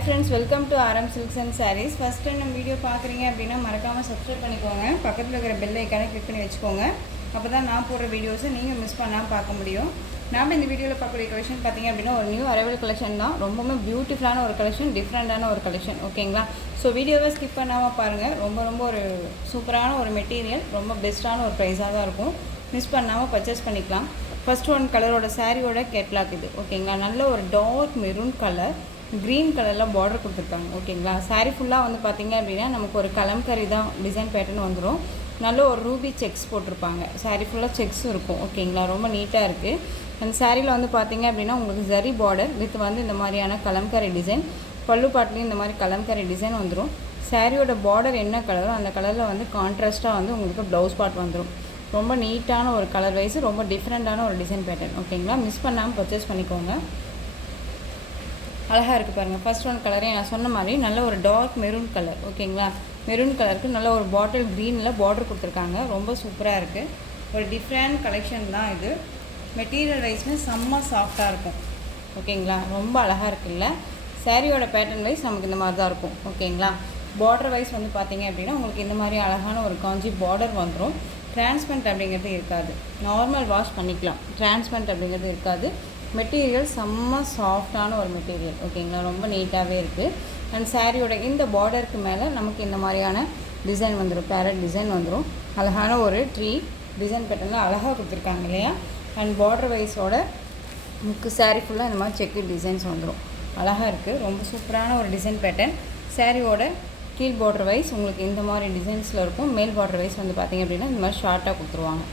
Hi friends, welcome to RM Silks and Sarees. First time நம்ம video பார்க்குறீங்க அப்படின்னா மறக்காமல் சப்ஸ்கிரைப் பண்ணிக்கோங்க. பக்கத்தில் இருக்கிற பெல் ஐக்கானை கிளிக் பண்ணி வச்சுக்கோங்க. அப்போ தான் நான் போடுற வீடியோஸை நீங்கள் மிஸ் பண்ணாமல் பார்க்க முடியும். நாம் இந்த வீடியோவில் பார்க்கக்கூடிய கலெக்ஷன் பார்த்தீங்க அப்படின்னா ஒரு நியூ அரைவல் கலெக்ஷன் தான். ரொம்பவுமே பியூட்டிஃபுல்லான ஒரு கலெக்ஷன், டிஃப்ரெண்ட்டான ஒரு கலெக்ஷன். ஓகேங்களா? ஸோ வீடியோவை ஸ்கிப் பண்ணாமல் பாருங்கள். ரொம்ப ஒரு சூப்பரான ஒரு மெட்டீரியல், ரொம்ப பெஸ்ட்டான ஒரு ப்ரைஸாக தான் இருக்கும். மிஸ் பண்ணாமல் பர்ச்சேஸ் பண்ணிக்கலாம். ஃபர்ஸ்ட் ஒன் கலரோட சாரியோட கேட்லாக் இது. ஓகேங்களா? நல்ல ஒரு டார்க் மெரூன் கலர், க்ரீன் கலரில் பார்டர் கொடுத்துருக்காங்க. ஓகேங்களா? சாரீ ஃபுல்லாக வந்து பார்த்திங்க அப்படின்னா நமக்கு ஒரு கலம்கரி தான் டிசைன் பேட்டர்ன் வந்துடும். நல்ல ஒரு ரூபி செக்ஸ் போட்டிருப்பாங்க. சாரீ ஃபுல்லாக செக்ஸ் இருக்கும். ஓகேங்களா? ரொம்ப நீட்டாக இருக்குது. அந்த சாரியில் வந்து பார்த்திங்க அப்படின்னா உங்களுக்கு ஜரி பார்டர் வித் வந்து இந்த மாதிரியான கலம்கரி டிசைன், பல்லு பாட்டிலையும் இந்த மாதிரி கலம்கரி டிசைன் வந்துடும். சாரியோட பார்டர் என்ன கலரோ அந்த கலரில் வந்து கான்ட்ராஸ்ட்டாக வந்து உங்களுக்கு ப்ளவுஸ் பார்ட் வந்துடும். ரொம்ப நீட்டான ஒரு கலர் வைஸ், ரொம்ப டிஃப்ரெண்ட்டான ஒரு டிசைன் பேட்டர்ன். ஓகேங்களா? மிஸ் பண்ணாமல் பர்ச்சேஸ் பண்ணிக்கோங்க. அழகாக இருக்குது பாருங்கள். ஃபர்ஸ்ட் ஒன் கலரே நான் சொன்ன மாதிரி நல்ல ஒரு டார்க் மெரூன் கலர். ஓகேங்களா? மெரூன் கலருக்கு நல்ல ஒரு பாட்டில் க்ரீனில் பார்டர் கொடுத்துருக்காங்க. ரொம்ப சூப்பராக இருக்குது. ஒரு டிஃப்ரெண்ட் கலெக்ஷன் தான் இது. மெட்டீரியல் வைஸ்னு செம்ம சாஃப்டாக இருக்கும். ஓகேங்களா? ரொம்ப அழகாக இருக்குல்ல. சாரியோட பேட்டர்ன் வைஸ் நமக்கு இந்த மாதிரி தான் இருக்கும். ஓகேங்களா? பார்டர் வைஸ் வந்து பார்த்திங்க அப்படின்னா உங்களுக்கு இந்த மாதிரி அழகான ஒரு காஞ்சி பார்டர் வந்துடும். டிரான்ஸ்பரண்ட் அப்படிங்கிறது இருக்காது. நார்மல் வாஷ் பண்ணிக்கலாம். டிரான்ஸ்பரண்ட் அப்படிங்கிறது இருக்காது. மெட்டீரியல் செம்ம சாஃப்டான ஒரு மெட்டீரியல். ஓகேங்களா? ரொம்ப நீட்டாகவே இருக்குது. அண்ட் சாரியோட இந்த பார்டருக்கு மேலே நமக்கு இந்த மாதிரியான டிசைன் வந்துடும். பேரட் டிசைன் வந்துடும். அழகான ஒரு ட்ரீ டிசைன் பேட்டர்னில் அழகாக கொடுத்துருக்காங்க இல்லையா? அண்ட் பார்டர் வைஸோட முக்கு சாரீ ஃபுல்லாக இந்த மாதிரி செக்கு டிசைன்ஸ் வந்துடும். அழகாக இருக்குது. ரொம்ப சூப்பரான ஒரு டிசைன் பேட்டர்ன். சாரியோட கீழ் பார்டர் வைஸ் உங்களுக்கு இந்த மாதிரி டிசைன்ஸில் இருக்கும். மேல் பார்டர் வைஸ் வந்து பார்த்திங்க அப்படின்னா இந்த மாதிரி ஷார்ட்டாக கொடுத்துருவாங்க.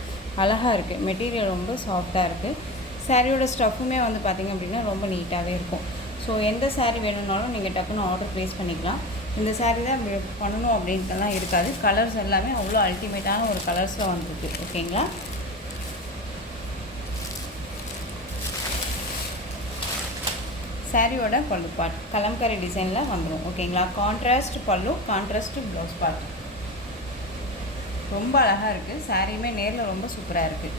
அழகாக இருக்குது. மெட்டீரியல் ரொம்ப சாஃப்டாக இருக்குது. சாரியோட ஸ்டஃப்புமே வந்து பார்த்திங்க அப்படின்னா ரொம்ப நீட்டாகவே இருக்கும். ஸோ எந்த சாரீ வேணும்னாலும் நீங்கள் டக்குன்னு ஆர்டர் ப்ளேஸ் பண்ணிக்கலாம். இந்த சாரீ தான் பண்ணணும் அப்படின்ட்டுலாம் இருக்காது. கலர்ஸ் எல்லாமே அவ்வளோ அல்டிமேட்டான ஒரு கலர்ஸில் வந்துருக்கு. ஓகேங்களா? சாரியோட பல்லு பார்ட் கலம்கரி டிசைனில் வந்துடும். ஓகேங்களா? கான்ட்ராஸ்ட் பல்லு, கான்ட்ராஸ்ட் ப்ளவுஸ் பார்ட். ரொம்ப அழகாக இருக்குது. சாரியுமே நேரில் ரொம்ப சூப்பராக இருக்குது.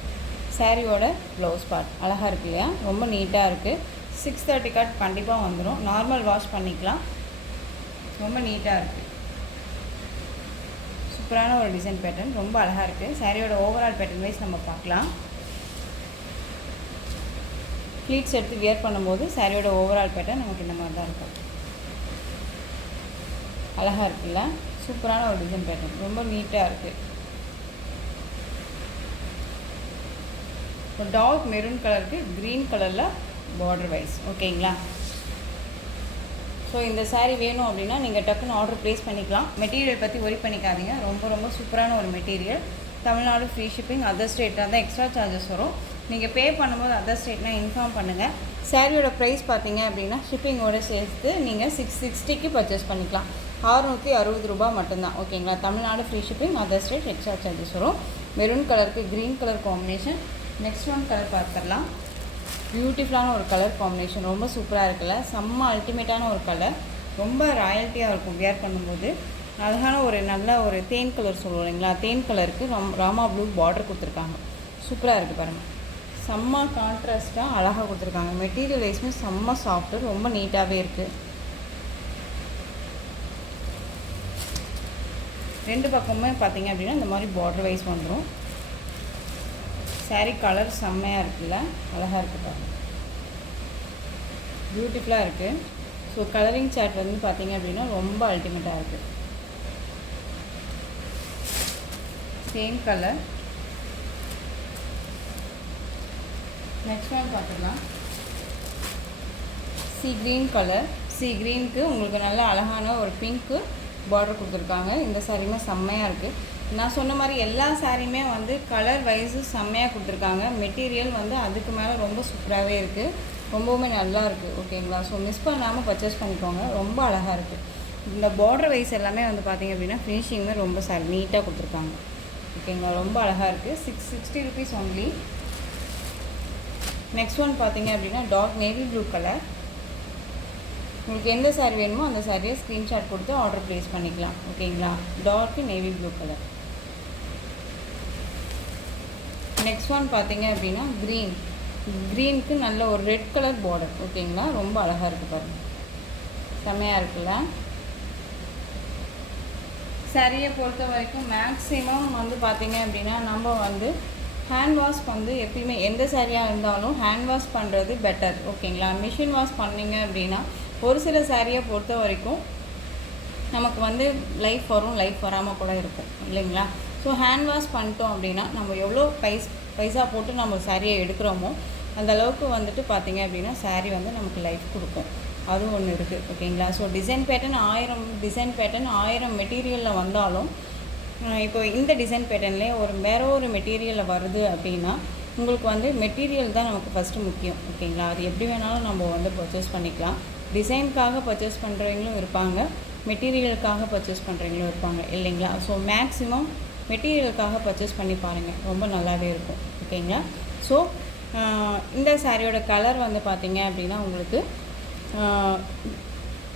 சாரியோட ப்ளவுஸ் பார்ட் அழகாக இருக்குது இல்லையா? ரொம்ப நீட்டாக இருக்குது. 630 கட் கண்டிப்பாக வந்துடும். நார்மல் வாஷ் பண்ணிக்கலாம். ரொம்ப நீட்டாக இருக்குது. சூப்பரான ஒரு டிசைன் பேட்டர்ன். ரொம்ப அழகாக இருக்குது. சாரியோட ஓவரால் பேட்டர்ன் வைஸ் நம்ம பார்க்கலாம். ப்ளீட்ஸ் எடுத்து வியர் பண்ணும்போது சாரியோட ஓவரால் பேட்டர்ன் நமக்கு இந்த மாதிரி தான் இருக்கும். அழகாக இருக்குல்ல? சூப்பரான ஒரு டிசைன் பேட்டர்ன். ரொம்ப நீட்டாக இருக்குது. ஒரு டார்க் மெரூன் கலருக்கு க்ரீன் கலரில் பார்டர் வைஸ். ஓகேங்களா? ஸோ இந்த சாரீ வேணும் அப்படின்னா நீங்கள் டக்குன்னு ஆர்டர் ப்ளேஸ் பண்ணிக்கலாம். மெட்டீரியல் பற்றி ஒரி பண்ணிக்காதீங்க. ரொம்ப சூப்பரான ஒரு material. Tamil Nadu free shipping. Other ஸ்டேட்டாக தான் எக்ஸ்ட்ரா சார்ஜஸ் வரும். நீங்கள் பே பண்ணும்போது அதர் ஸ்டேட்னா இன்ஃபார்ம் பண்ணுங்கள். சாரியோட ப்ரைஸ் பார்த்தீங்க அப்படின்னா ஷிப்பிங்கோடு சேர்த்து நீங்கள் 660க்கு பர்ச்சேஸ் பண்ணிக்கலாம். 660 ரூபா மட்டும்தான். ஓகேங்களா? Tamil Nadu free shipping, other state extra charges வரும். மெரூன் கலருக்கு green colour combination. Next one colour பார்த்துடலாம். பியூட்டிஃபுல்லான ஒரு கலர் காம்பினேஷன். ரொம்ப சூப்பராக இருக்குல்ல? செம்ம அல்டிமேட்டான ஒரு கலர். ரொம்ப ராயல்ட்டியாக இருக்கும் வியர் பண்ணும்போது. அழகான ஒரு நல்ல ஒரு தேன் கலர் சொல்லுவோம் இல்லைங்களா? தேன் கலருக்கு ராமா ப்ளூ பார்டர் கொடுத்துருக்காங்க. சூப்பராக இருக்குது பாருங்கள். செம்ம கான்ட்ராஸ்ட்டாக அழகாக கொடுத்துருக்காங்க. மெட்டீரியல் வைஸ்மே செம்ம சாஃப்ட்டு, ரொம்ப நீட்டாகவே இருக்குது. ரெண்டு பக்கமுமே பார்த்திங்க அப்படின்னா இந்த மாதிரி பார்டர் வைஸ் வந்துடும். சாரீ கலர் செம்மையாக இருக்குல்ல? அழகாக இருக்குது பாருங்கள். பியூட்டிஃபுல்லாக இருக்குது. ஸோ கலரிங் சார்ட் வந்து பார்த்திங்க அப்படின்னா ரொம்ப அல்டிமேட்டாக இருக்குது. Same colour. நெக்ஸ்ட் ஒன் பார்த்துக்கலாம். C green colour. சி க்ரீனுக்கு உங்களுக்கு நல்ல அழகான ஒரு பிங்க்கு பார்டர் கொடுத்துருக்காங்க. இந்த சாரியுமே செம்மையாக இருக்குது. நான் சொன்ன மாதிரி எல்லா சாரியுமே வந்து கலர் வைஸு செம்மையாக கொடுத்துருக்காங்க. மெட்டீரியல் வந்து அதுக்கு மேலே ரொம்ப சூப்பராகவே இருக்குது. ரொம்பவுமே நல்லா இருக்குது. ஓகேங்களா? ஸோ மிஸ் பண்ணாமல் பர்ச்சேஸ் பண்ணிக்கோங்க. ரொம்ப அழகாக இருக்குது. இந்த பார்டர் வைஸ் எல்லாமே வந்து பார்த்திங்க அப்படின்னா ஃபினிஷிங்குமே ரொம்ப நீட்டாக கொடுத்துருக்காங்க. ஓகேங்களா? ரொம்ப அழகாக இருக்குது. 660 ருபீஸ் ஒன்லி. நெக்ஸ்ட் ஒன் பார்த்திங்க அப்படின்னா டார்க் நேவி ப்ளூ கலர். உங்களுக்கு எந்த சாரீ வேணுமோ அந்த சாரியை ஸ்க்ரீன்ஷாட் கொடுத்து ஆர்டர் ப்ளேஸ் பண்ணிக்கலாம். ஓகேங்களா? Dark navy blue colour. Next one பார்த்திங்க அப்படின்னா க்ரீனுக்கு நல்ல ஒரு ரெட் கலர் பார்டர். ஓகேங்களா? ரொம்ப அழகாக இருக்குது பாருங்கள். செம்மையாக இருக்குல்ல. சாரியை பொறுத்த வரைக்கும் மேக்ஸிமம் வந்து பார்த்திங்க அப்படின்னா நம்ம வந்து ஹேண்ட் வாஷ் வந்து எப்பயுமே எந்த சாரியாக இருந்தாலும் ஹேண்ட் வாஷ் பண்ணுறது பெட்டர், ஓகேங்களா. மிஷின் வாஷ் பண்ணிங்க அப்படின்னா ஒரு சில சாரியை பொறுத்த வரைக்கும் நமக்கு வந்து லைஃப் வரும், லைஃப் வராமல் கூட இருக்கும் இல்லைங்களா. ஸோ ஹேண்ட் வாஷ் பண்ணிட்டோம் அப்படின்னா நம்ம எவ்வளோ பைசா போட்டு நம்ம சாரியை எடுக்கிறோமோ அந்த அளவுக்கு வந்துட்டு பார்த்திங்க அப்படின்னா சாரீ வந்து நமக்கு லைஃப் கொடுக்கும். அதுவும் ஒன்று இருக்குது, ஓகேங்களா. ஸோ டிசைன் பேட்டர்ன் 1000 மெட்டீரியலில் வந்தாலும் இப்போ இந்த டிசைன் பேட்டர்ன்லேயே வேற ஒரு மெட்டீரியலில் வருது அப்படின்னா உங்களுக்கு வந்து மெட்டீரியல் தான் நமக்கு ஃபஸ்ட்டு முக்கியம், ஓகேங்களா. அது எப்படி வேணாலும் நம்ம வந்து பர்ச்சேஸ் பண்ணிக்கலாம். டிசைனுக்காக பர்ச்சேஸ் பண்ணுறவங்களும் இருப்பாங்க, மெட்டீரியலுக்காக பர்ச்சேஸ் பண்ணுறவங்களும் இருப்பாங்க இல்லைங்களா. ஸோ மேக்ஸிமம் மெட்டீரியலுக்காக பர்ச்சேஸ் பண்ணி பாருங்கள், ரொம்ப நல்லாவே இருக்கும், ஓகேங்களா. ஸோ இந்த சாரியோட கலர் வந்து பார்த்திங்க அப்படின்னா உங்களுக்கு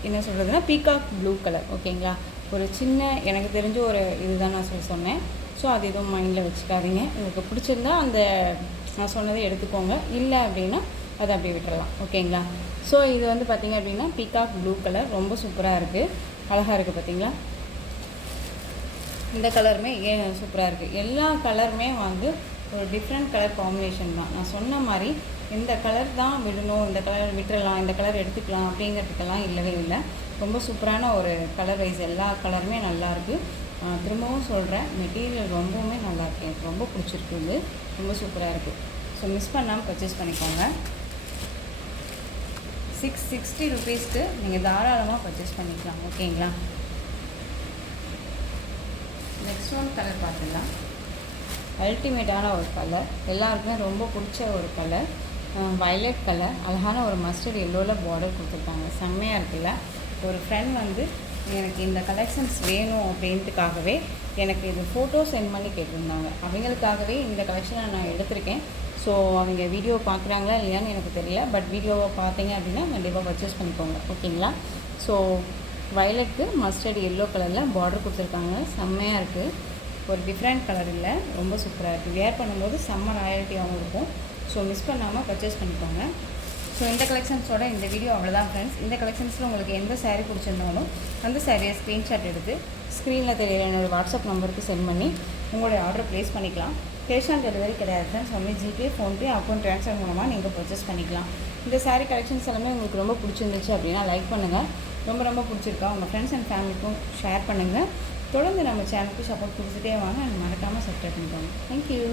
என்ன சொல்கிறதுனா பீகாக் ப்ளூ கலர், ஓகேங்களா. ஒரு சின்ன எனக்கு தெரிஞ்ச ஒரு இதுதான் நான் சொன்னேன். ஸோ அது எதுவும் மைண்டில் வச்சுக்காதீங்க. உங்களுக்கு பிடிச்சிருந்தா அந்த நான் சொன்னதை எடுத்துக்கோங்க, இல்லை அப்படின்னா அதை அப்படியே விட்டுறலாம், ஓகேங்களா. ஸோ இது வந்து பார்த்திங்க அப்படின்னா பீகாக் ப்ளூ கலர் ரொம்ப சூப்பராக இருக்குது, அழகாக இருக்குது பார்த்திங்களா. இந்த கலருமே சூப்பராக இருக்குது. எல்லா கலருமே வந்து ஒரு டிஃப்ரெண்ட் கலர் காம்பினேஷன் தான். நான் சொன்ன மாதிரி இந்த கலர் தான் விடணும், இந்த கலர் விட்டுறலாம், இந்த கலர் எடுத்துக்கலாம் அப்படிங்கிறதுக்கெல்லாம் இல்லவே இல்லை. ரொம்ப சூப்பரான ஒரு கலர் வைஸ் எல்லா கலருமே நல்லாயிருக்கு. திரும்பவும் சொல்கிறேன், மெட்டீரியல் ரொம்பவுமே நல்லாயிருக்கு, எனக்கு ரொம்ப பிடிச்சிருக்கு, இது ரொம்ப சூப்பராக இருக்குது. ஸோ மிஸ் பண்ணாமல் பர்ச்சேஸ் பண்ணிக்கோங்க. 660 ருபீஸ்க்கு நீங்கள் தாராளமாக பர்ச்சேஸ் பண்ணிக்கலாம், ஓகேங்களா. நெக்ஸ்ட் ஒன் கலர் பார்த்துடலாம். அல்டிமேட்டான ஒரு கலர், எல்லாருக்குமே ரொம்ப பிடிச்ச ஒரு கலர், வயலட் கலர். அழகான ஒரு மஸ்டர்ட் எல்லோவில் பார்டர் கொடுத்துருக்காங்க, செம்மையாக இருக்குல்ல. ஒரு ஃப்ரெண்ட் வந்து எனக்கு இந்த கலெக்ஷன்ஸ் வேணும் அப்படின்ட்டுக்காகவே எனக்கு இது ஃபோட்டோ சென்ட் பண்ணி கேட்டிருந்தாங்க. அவங்களுக்காகவே இந்த கலெக்ஷனை நான் எடுத்திருக்கேன். ஸோ அவங்க வீடியோ பார்க்குறாங்களா இல்லையான்னு எனக்கு தெரியல, பட் வீடியோவை பார்த்தீங்க அப்படின்னா கண்டிப்பாக பர்ச்சேஸ் பண்ணிக்கோங்க, ஓகேங்களா. ஸோ வயலட்டு மஸ்டர்ட் எல்லோ கலரில் பார்டர் கொடுத்துருக்காங்க, செம்மையாக இருக்குது. ஒரு டிஃப்ரெண்ட் கலர் இல்லை, ரொம்ப சூப்பராக இருக்குது. வேர் பண்ணும்போது செம்ம ராயல்ட்டியாகவும் இருக்கும். ஸோ மிஸ் பண்ணாமல் பர்ச்சேஸ் பண்ணிக்கோங்க. ஸோ இந்த கலெக்ஷன்ஸோட இந்த வீடியோ அவ்வளோதான் ஃப்ரெண்ட்ஸ். இந்த கலெக்ஷன்ஸில் உங்களுக்கு எந்த சாரீ பிடிச்சிருந்தாலும் அந்த சாரியை ஸ்க்ரீன்ஷாட் எடுத்து ஸ்க்ரீனில் தெரியல என்னோடய வாட்ஸ்அப் நம்பருக்கு சென்ட் பண்ணி உங்களுடைய ஆர்டர் ப்ளேஸ் பண்ணிக்கலாம். கேஷ் ஆன் டெலிவரி கிடையாது friends, only GPay, PhonePe, account transfer மூலமாக நீங்கள் பர்ச்சேஸ் பண்ணிக்கலாம். இந்த சாரீ கலெக்ஷன்ஸ் எல்லாமே உங்களுக்கு ரொம்ப பிடிச்சிருந்துச்சு அப்படின்னா லைக் பண்ணுங்கள். ரொம்ப பிடிச்சிருக்கா உங்கள் ஃப்ரெண்ட்ஸ் அண்ட் ஃபேமிலிக்கும் ஷேர் பண்ணுங்கள். தொடர்ந்து நம்ம சேனலுக்கு சப்போர்ட் கொடுத்துட்டே வாங்க, மறக்காமல் சப்ஸ்கிரைப் பண்ணிக்கோங்க. தேங்க்யூ.